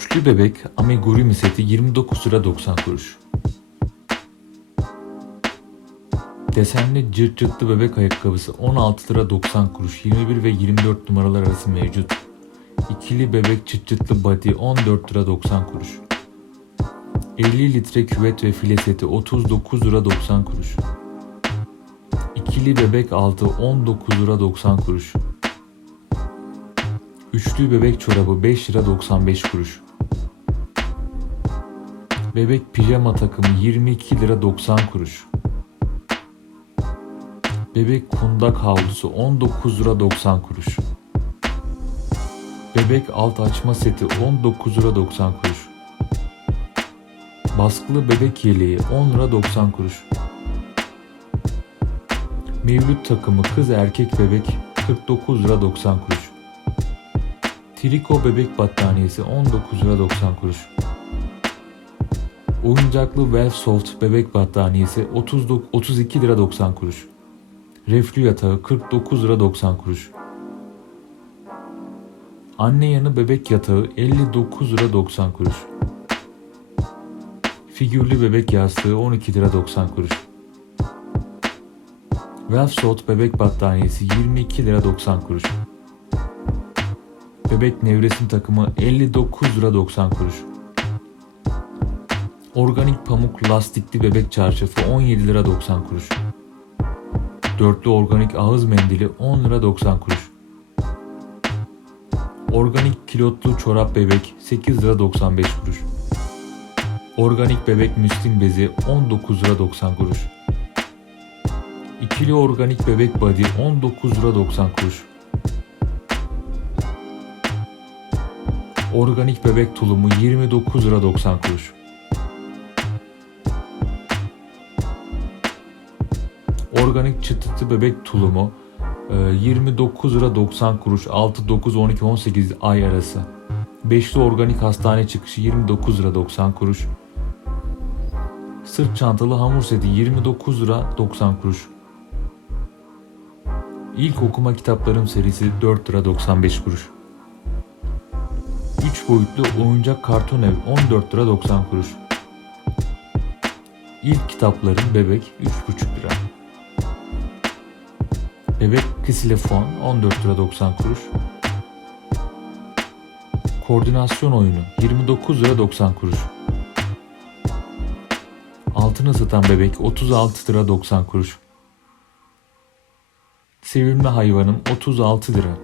Üçlü bebek amigurumi seti 29 lira 90 kuruş. Desenli cırt cırtlı bebek ayakkabısı 16 lira 90 kuruş. 21 ve 24 numaralar arası mevcut. İkili bebek çıt çıtlı body 14 lira 90 kuruş. 50 litre küvet ve file seti 39 lira 90 kuruş. İkili bebek altı 19 lira 90 kuruş. Üçlü bebek çorabı 5 lira 95 kuruş. Bebek pijama takımı 22 lira 90 kuruş. Bebek kundak havlusu 19 lira 90 kuruş. Bebek alt açma seti 19 lira 90 kuruş. Baskılı bebek yeleği 10 lira 90 kuruş. Mevlüt takımı kız erkek bebek 49 lira 90 kuruş. Triko bebek battaniyesi 19 lira 90 kuruş. Oyuncaklı Well Soft bebek battaniyesi 39 32 lira 90 kuruş. Reflü yatağı 49 lira 90 kuruş. Anne yanı bebek yatağı 59 lira 90 kuruş. Figürlü bebek yastığı 12 lira 90 kuruş. Velfsot bebek battaniyesi 22 lira 90 kuruş. Bebek nevresim takımı 59 lira 90 kuruş. Organik pamuk lastikli bebek çarşafı 17 lira 90 kuruş. Dörtlü organik ağız mendili 10 lira 90 kuruş. Organik kilotlu çorap bebek 8 lira 95 kuruş. Organik bebek müslim bezi 19 lira 90 kuruş. İkili organik bebek body 19 lira 90 kuruş. Organik bebek tulumu 29 lira 90 kuruş. Organik çıtıtı bebek tulumu e, 29 lira 90 kuruş 6 9 12 18 ay arası. Beşli organik hastane çıkışı 29 lira 90 kuruş. Sırt çantalı hamur seti 29 lira 90 kuruş. İlk okuma kitaplarım serisi 4 lira 95 kuruş. 3 boyutlu oyuncak karton ev 14 lira 90 kuruş. İlk kitaplarım bebek 3,5 lira. Bebek ksilefon 14 lira 90 kuruş. Koordinasyon oyunu 29 lira 90 kuruş. Altını ısıtan bebek 36 lira 90 kuruş. Sevilme hayvanım 36 lira.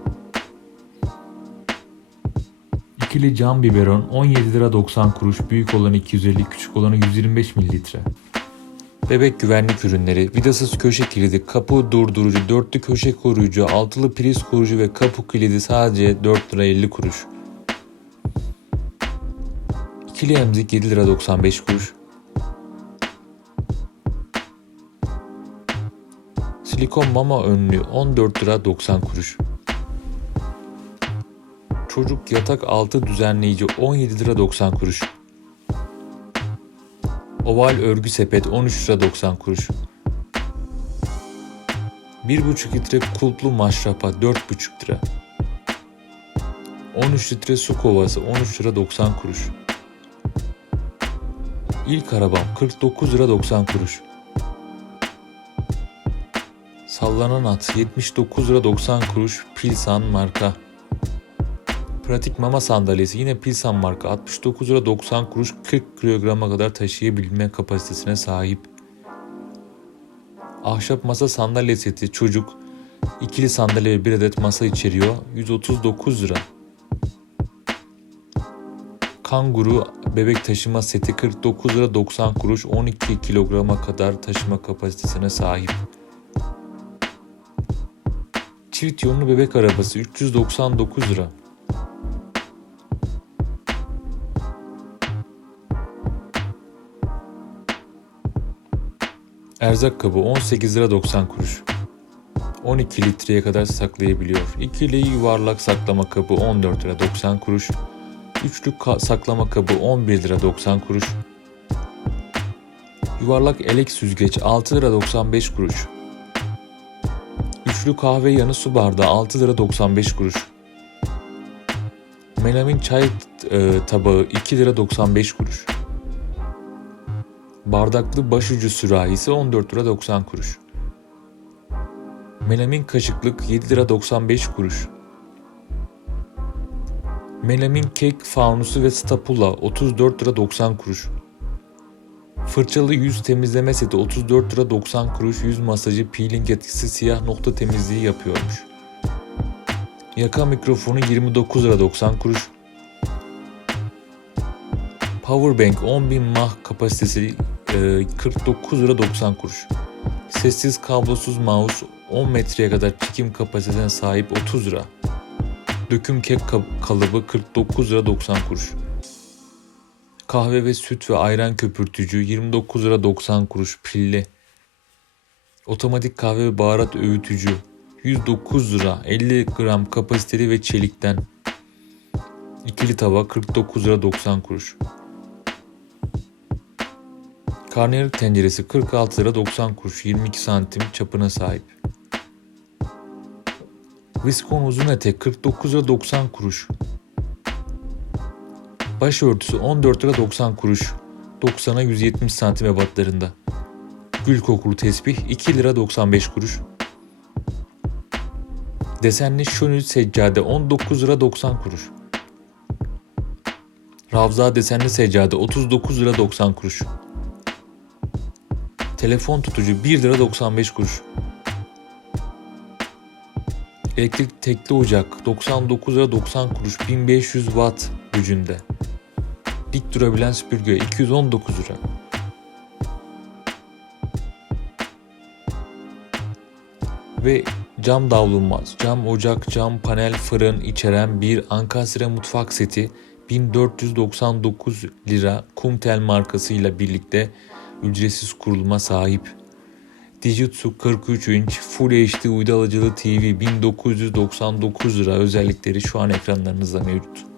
İkili cam biberon 17 lira 90 kuruş. Büyük olanı 250, küçük olanı 125 mililitre. Bebek güvenlik ürünleri, vidasız köşe kilidi, kapı durdurucu, dörtlü köşe koruyucu, altılı priz koruyucu ve kapı kilidi sadece 4 lira 50 kuruş. İkili emzik 7 lira 95 kuruş. Silikon mama önlüğü 14 lira 90 kuruş. Çocuk yatak altı düzenleyici 17 lira 90 kuruş. Oval örgü sepet 13 lira 90 kuruş. 1,5 litre kulplu maşrapa 4,5 lira. 13 litre su kovası 13 lira 90 kuruş. İlk arabam 49 lira 90 kuruş. Sallanan at 79 lira 90 kuruş Pilsan marka. Pratik mama sandalyesi yine Pilsan marka 69 lira 90 kuruş 40 kilograma kadar taşıyabilme kapasitesine sahip. Ahşap masa sandalye seti çocuk ikili sandalye ve bir adet masa içeriyor 139 lira. Kanguru bebek taşıma seti 49 lira 90 kuruş 12 kilograma kadar taşıma kapasitesine sahip. Çift yönlü bebek arabası 399 lira. Erzak kabı 18 lira 90 kuruş. 12 litreye kadar saklayabiliyor. İkili yuvarlak saklama kabı 14 lira 90 kuruş. Üçlü ka- saklama kabı 11 lira 90 kuruş. Yuvarlak elek süzgeç 6 lira 95 kuruş. Üçlü kahve yanı su bardağı 6 lira 95 kuruş. Melamin çay e, tabağı 2 lira 95 kuruş. Bardaklı başucu sürahisi 14 lira 90 kuruş. Melamin kaşıklık 7 lira 95 kuruş. Melamin kek faunusu ve stapula 34 lira 90 kuruş. Fırçalı yüz temizleme seti 34 lira 90 kuruş yüz masajı peeling etkisi siyah nokta temizliği yapıyormuş. Yaka mikrofonu 29 lira 90 kuruş. Powerbank 10.000 mAh kapasitesi 49 lira 90 kuruş. Sessiz kablosuz mouse 10 metreye kadar çekim kapasitesine sahip 30 lira. Döküm kek kalıbı 49 lira 90 kuruş. Kahve ve süt ve ayran köpürtücü 29 lira 90 kuruş pilli. Otomatik kahve ve baharat öğütücü 109 lira 50 gram kapasiteli ve çelikten. İkili tava 49 lira 90 kuruş. Karnıyarık tenceresi 46 lira 90 kuruş 22 santim çapına sahip. Viskon uzun etek 49 lira 90 kuruş. Başörtüsü 14 lira 90 kuruş. 90'a 170 santim ebatlarında. Gül kokulu tesbih 2 lira 95 kuruş. Desenli şönül seccade 19 lira 90 kuruş. Ravza desenli seccade 39 lira 90 kuruş. Telefon tutucu 1 lira 95 kuruş. Elektrik tekli ocak 99 lira 90 kuruş 1500 watt gücünde. Dik durabilen süpürge 219 lira. Ve cam davlumbaz, cam ocak, cam panel fırın içeren bir Ankastre mutfak seti 1499 lira Kumtel markasıyla birlikte ücretsiz kuruluma sahip. Dijitsu 43 inç Full HD uydu alıcılı TV 1999 lira özellikleri şu an ekranlarınızda mevcut.